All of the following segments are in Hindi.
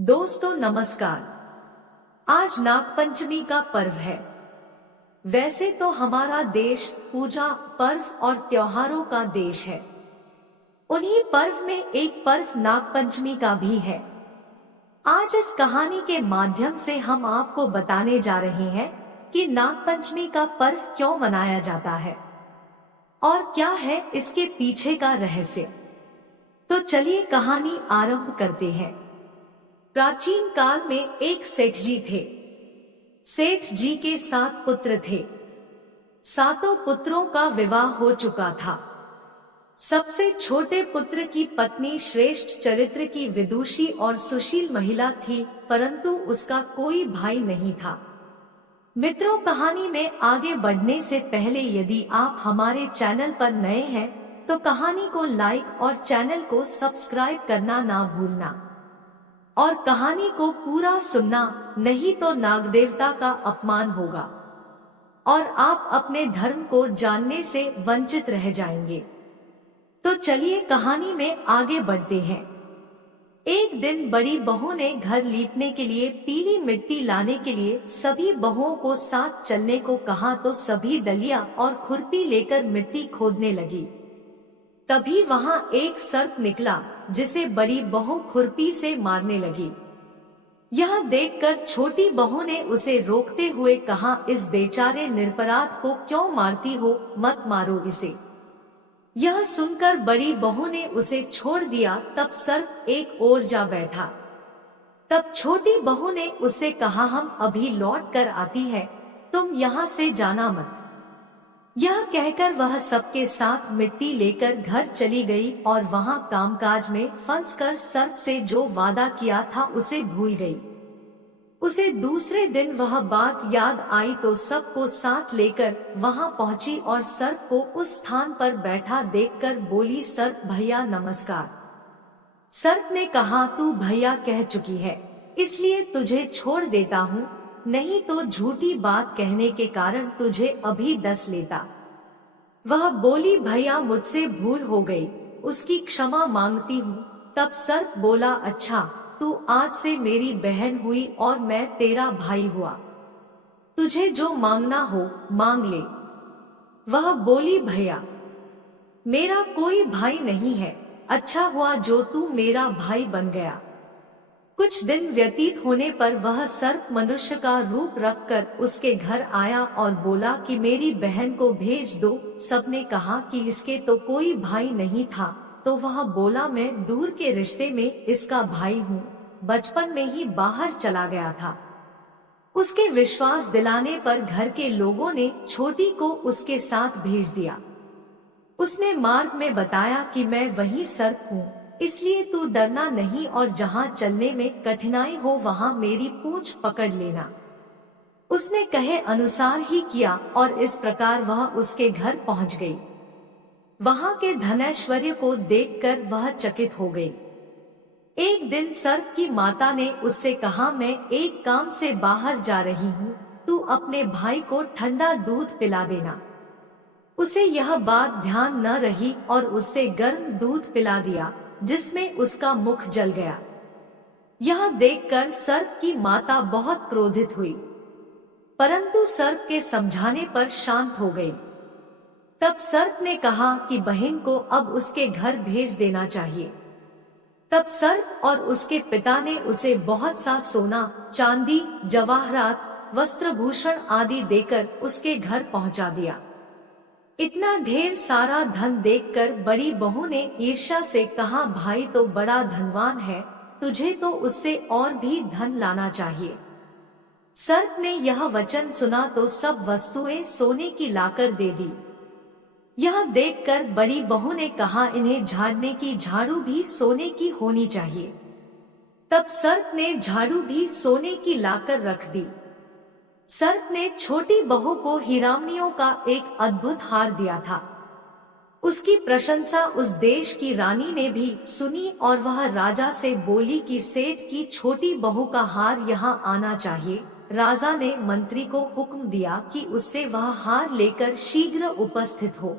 दोस्तों नमस्कार। आज नागपंचमी का पर्व है। वैसे तो हमारा देश पूजा, पर्व और त्योहारों का देश है। उन्हीं पर्व में एक पर्व नागपंचमी का भी है। आज इस कहानी के माध्यम से हम आपको बताने जा रहे हैं कि नागपंचमी का पर्व क्यों मनाया जाता है और क्या है इसके पीछे का रहस्य। तो चलिए कहानी आरंभ करते हैं। प्राचीन काल में एक सेठ जी थे। सेठ जी के 7 पुत्र थे। सातों पुत्रों का विवाह हो चुका था। सबसे छोटे पुत्र की पत्नी श्रेष्ठ चरित्र की विदुषी और सुशील महिला थी, परंतु उसका कोई भाई नहीं था। मित्रों, कहानी में आगे बढ़ने से पहले यदि आप हमारे चैनल पर नए हैं तो कहानी को लाइक और चैनल को सब्सक्राइब करना ना भूलना और कहानी को पूरा सुनना, नहीं तो नागदेवता का अपमान होगा और आप अपने धर्म को जानने से वंचित रह जाएंगे। तो चलिए कहानी में आगे बढ़ते हैं। एक दिन बड़ी बहू ने घर लीपने के लिए पीली मिट्टी लाने के लिए सभी बहुओं को साथ चलने को कहा तो सभी डलिया और खुरपी लेकर मिट्टी खोदने लगी। तभी वहां एक सर्प निकला जिसे बड़ी बहू खुरपी से मारने लगी। यह देखकर छोटी बहू ने उसे रोकते हुए कहा, इस बेचारे निरपराध को क्यों मारती हो, मत मारो इसे। यह सुनकर बड़ी बहू ने उसे छोड़ दिया। तब सर्प एक ओर जा बैठा। तब छोटी बहू ने उससे कहा, हम अभी लौट कर आती है, तुम यहाँ से जाना मत। यह कहकर वह सबके साथ मिट्टी लेकर घर चली गई और वहां कामकाज में फंसकर सर्प से जो वादा किया था उसे भूल गई। उसे दूसरे दिन वह बात याद आई तो सबको साथ लेकर वहां पहुंची और सर्प को उस स्थान पर बैठा देखकर बोली, सर्प भैया नमस्कार। सर्प ने कहा, तू भैया कह चुकी है इसलिए तुझे छोड़ देता हूँ, नहीं तो झूठी बात कहने के कारण तुझे अभी डस लेता। वह बोली, भैया मुझसे भूल हो गई, उसकी क्षमा मांगती हूँ। तब सर्प बोला, अच्छा तू आज से मेरी बहन हुई और मैं तेरा भाई हुआ, तुझे जो मांगना हो मांग ले। वह बोली, भैया मेरा कोई भाई नहीं है, अच्छा हुआ जो तू मेरा भाई बन गया। कुछ दिन व्यतीत होने पर वह सर्प मनुष्य का रूप रखकर उसके घर आया और बोला कि मेरी बहन को भेज दो। सबने कहा कि इसके तो कोई भाई नहीं था, तो वह बोला, मैं दूर के रिश्ते में इसका भाई हूँ, बचपन में ही बाहर चला गया था। उसके विश्वास दिलाने पर घर के लोगों ने छोटी को उसके साथ भेज दिया। उसने मार्ग में बताया कि मैं वही सर्प हूँ, इसलिए तू डरना नहीं और जहाँ चलने में कठिनाई हो वहाँ मेरी पूंछ पकड़ लेना। उसने कहे अनुसार ही किया और इस प्रकार वह उसके घर पहुँच गई। वहाँ के धनैश्वर्य को देखकर वह चकित हो गई। एक दिन सर्प की माता ने उससे कहा, मैं एक काम से बाहर जा रही हूँ, तू अपने भाई को ठंडा दूध पिला देना। उसे यह बात ध्यान न रही और उससे गर्म दूध पिला दिया, जिसमें उसका मुख जल गया। यह देखकर सर्प की माता बहुत क्रोधित हुई, परंतु सर्प के समझाने पर शांत हो गई। तब सर्प ने कहा कि बहन को अब उसके घर भेज देना चाहिए। तब सर्प और उसके पिता ने उसे बहुत सा सोना, चांदी, जवाहरात, वस्त्रभूषण आदि देकर उसके घर पहुंचा दिया। इतना ढेर सारा धन देखकर बड़ी बहू ने ईर्ष्या से कहा, भाई तो बड़ा धनवान है, तुझे तो उससे और भी धन लाना चाहिए। सर्प ने यह वचन सुना तो सब वस्तुएं सोने की लाकर दे दी। यह देखकर बड़ी बहू ने कहा, इन्हें झाड़ने की झाड़ू भी सोने की होनी चाहिए। तब सर्प ने झाड़ू भी सोने की लाकर रख दी। सर्प ने छोटी बहू को हीरामणियों का एक अद्भुत हार दिया था। उसकी प्रशंसा उस देश की रानी ने भी सुनी और वह राजा से बोली कि सेठ की छोटी बहू का हार यहाँ आना चाहिए। राजा ने मंत्री को हुक्म दिया कि उससे वह हार लेकर शीघ्र उपस्थित हो।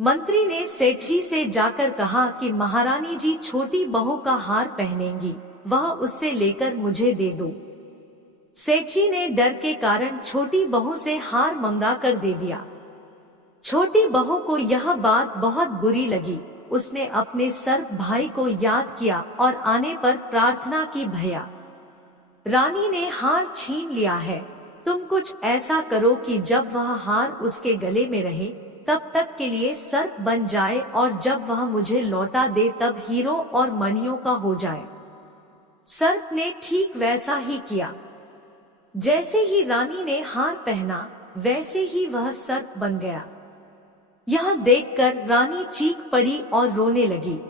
मंत्री ने सेठ जी से जाकर कहा कि महारानी जी छोटी बहू का हार पहनेंगी, वह उससे लेकर मुझे दे दो। सेठी ने डर के कारण छोटी बहू से हार मंगाकर दे दिया। छोटी बहू को यह बात बहुत बुरी लगी। उसने अपने सर्प भाई को याद किया और आने पर प्रार्थना की, भैया, रानी ने हार छीन लिया है, तुम कुछ ऐसा करो कि जब वह हार उसके गले में रहे तब तक के लिए सर्प बन जाए और जब वह मुझे लौटा दे तब हीरो और मणियों का हो जाए। सर्प ने ठीक वैसा ही किया। जैसे ही रानी ने हार पहना वैसे ही वह सर्प बन गया। यह देखकर रानी चीख पड़ी और रोने लगी।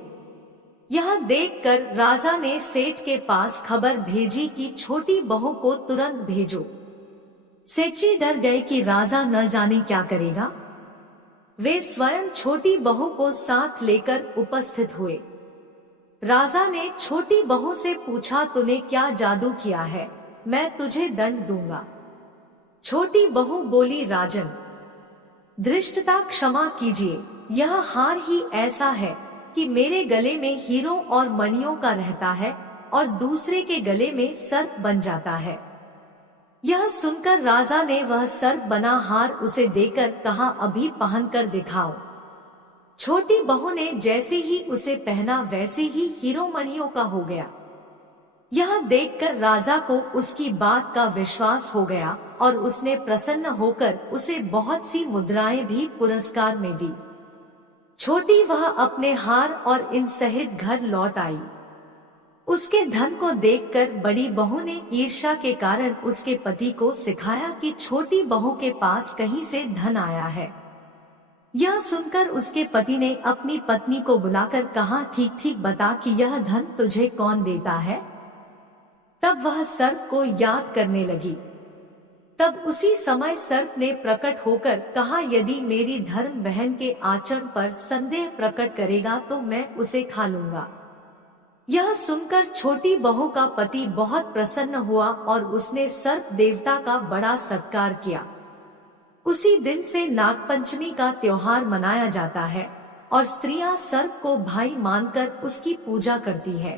यह देखकर राजा ने सेठ के पास खबर भेजी कि छोटी बहू को तुरंत भेजो। सेठ जी डर गए कि राजा न जाने क्या करेगा। वे स्वयं छोटी बहू को साथ लेकर उपस्थित हुए। राजा ने छोटी बहू से पूछा, तूने क्या जादू किया है, मैं तुझे दंड दूंगा। छोटी बहू बोली, राजन, धृष्टता क्षमा कीजिए, यह हार ही ऐसा है कि मेरे गले में हीरो और मणियों का रहता है और दूसरे के गले में सर्प बन जाता है। यह सुनकर राजा ने वह सर्प बना हार उसे देकर कहा, अभी पहन कर दिखाओ। छोटी बहू ने जैसे ही उसे पहना वैसे ही हीरो मणियों का हो गया। यह देखकर राजा को उसकी बात का विश्वास हो गया और उसने प्रसन्न होकर उसे बहुत सी मुद्राएं भी पुरस्कार में दी। छोटी वह अपने हार और इन सहित घर लौट आई। उसके धन को देखकर बड़ी बहू ने ईर्ष्या के कारण उसके पति को सिखाया कि छोटी बहू के पास कहीं से धन आया है। यह सुनकर उसके पति ने अपनी पत्नी को बुलाकर कहा, ठीक ठीक बता कि यह धन तुझे कौन देता है। तब वह सर्प को याद करने लगी। तब उसी समय सर्प ने प्रकट होकर कहा, यदि मेरी धर्म बहन के आचरण पर संदेह प्रकट करेगा तो मैं उसे खा लूंगा। यह सुनकर छोटी बहू का पति बहुत प्रसन्न हुआ और उसने सर्प देवता का बड़ा सत्कार किया। उसी दिन से नागपंचमी का त्योहार मनाया जाता है और स्त्रियां सर्प को भाई मानकर उसकी पूजा करती है।